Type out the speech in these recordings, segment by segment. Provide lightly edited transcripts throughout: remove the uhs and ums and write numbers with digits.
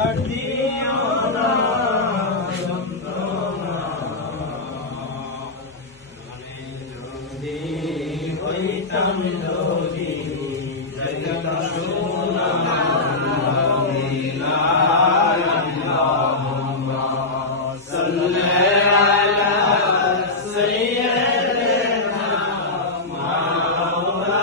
আর দিও না যন্ত্রণা। মনে যদি হইতাম যোগী, যাইতাম সোনার মদিনায়। আল্লাহুম্মা সাল্লি আলা সাইয়্যিদিনা মাওলানা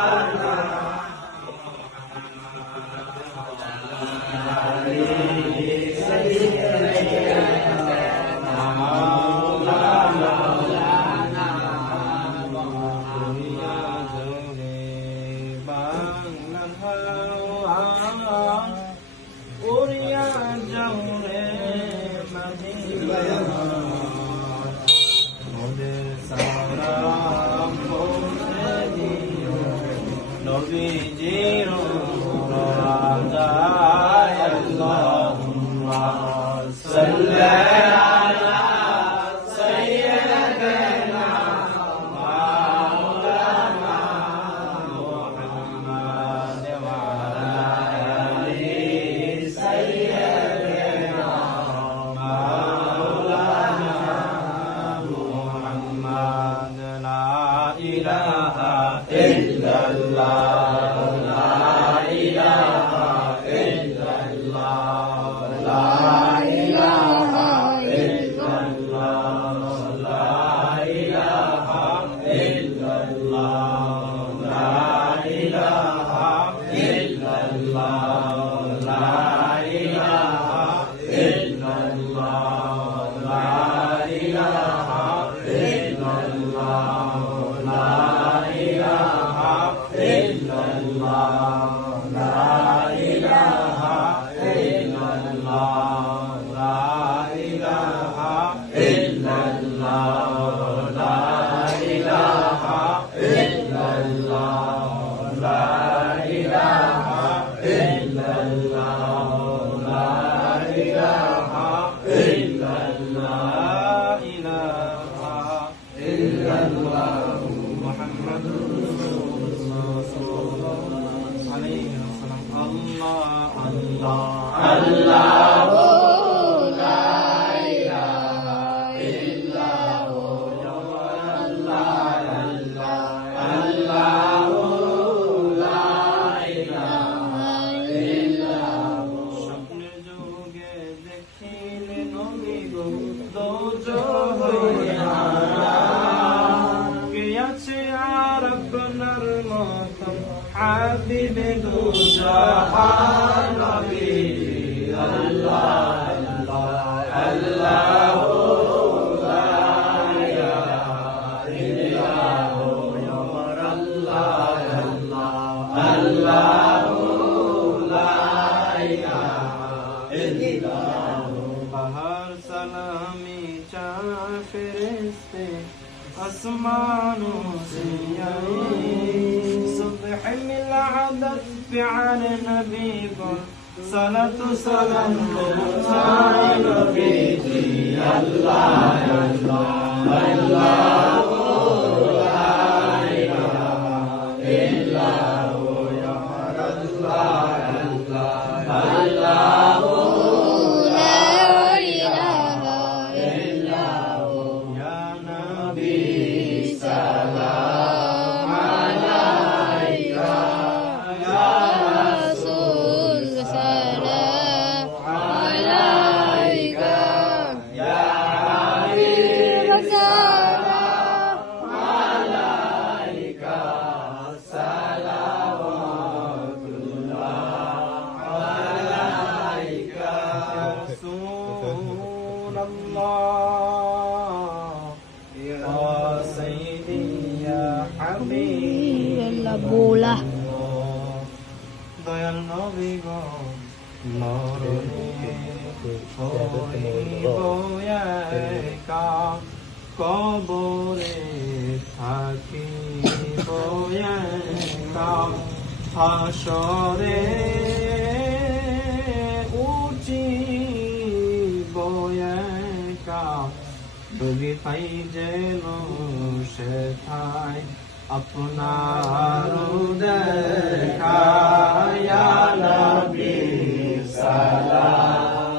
উড়িয়া যাও রে মদিনা, মোদের সালাম পৌঁছে দিও নবীজির রওজায়। আল্লাহুম্মা সাল্লি আলা সাইয়্যিদিনা মাওলানা মুহাম্মাদ ওয়া আলা আলি সাইয়্যিদিনা মাওলানা মুহাম্মাদ। লা ইলাহা ইল্লাল্লাহ, লা ইলাহা ইল্লাল্লাহ, লা ইলাহা ইল্লাল্লাহ, লা ইলাহা ইল্লাল্লাহ, লা ইলাহা ইল্লাল্লাহ, লা ইলাহা ইল্লাল্লাহ, লা ইলাহা ইল্লাল্লাহ, লা ইলাহা ইল্লাল্লাহ, লা ইলাহা ইল্লাল্লাহ, লা ইলাহা ইল্লাল্লাহ, লা ইলাহা ইল্লাল্লাহ, লা ইলাহা ইল্লাল্লাহ, লা ইলাহা ইল্লাল্লাহ, ইলাহা ইল্লাল্লাহ মুহাম্মাদুর রাসূলুল্লাহ সাল্লাল্লাহু আলাইহি ওয়াসাল্লাম। আল্লাহ আল্লাহ আল্লাহ লা ইলাহা ইল্লাল্লাহ, আল্লাহ আল্লাহ লা ইলাহা ইল্লাল্লাহ। স্বপ্নের যুগে দেখিলে নবী গো দোজখ হইয়া, কে আছে আর আপনার মতন হাবিবে দু জাহান নবী। আল্লাহ আল্লাহ লা ইলাহা ইল্লাল্লাহ, আল্লাহ আল্লাহ লা ইলাহা ইল্লাল্লাহ। বাহার সালামি চার ফেরেশতে আসমানো से आई, सुबह मिला आदत प्यारे नबी को सलातु सलाम पहुंचाए नबी जी। अल्लाह अल्लाह अल्लाह ला इलाहा इल्लल्लाह, या अल्लाह अल्लाह अल्लाह ला इलाहा इल्लल्लाह, या नबी सलाम अलैका, या रसूल सलाम अलैका, या हबीब सलाम अलैका, सलावतुल्लाह अलैका, या रसूल अल्लाह, या सय्यदी या हबीब बोला দয়াল নবী গো মরণে হইব একা, কবরে থাকিব একা, হাসরে উঠিব একা, ডুবি পাই যেন সেথায় আপনার দেখা। ইয়া নবী সালাম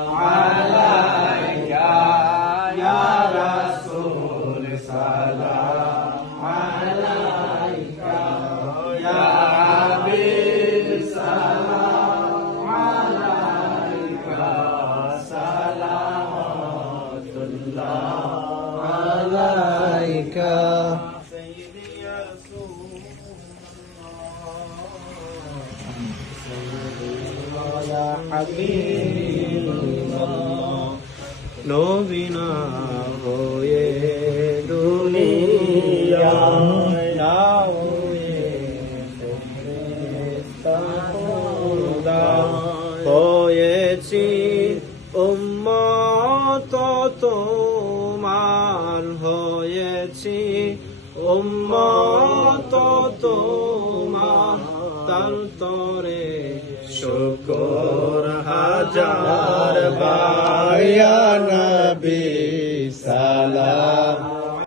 ইয়া হাবিবাল্লাহ নবী না হয়ে দুনিয়ায় হয়েছি উম্মত তোমার হয়েছি উম্মত তোমার তার তরে শুকর হাজার বার ইয়া নবী সালাম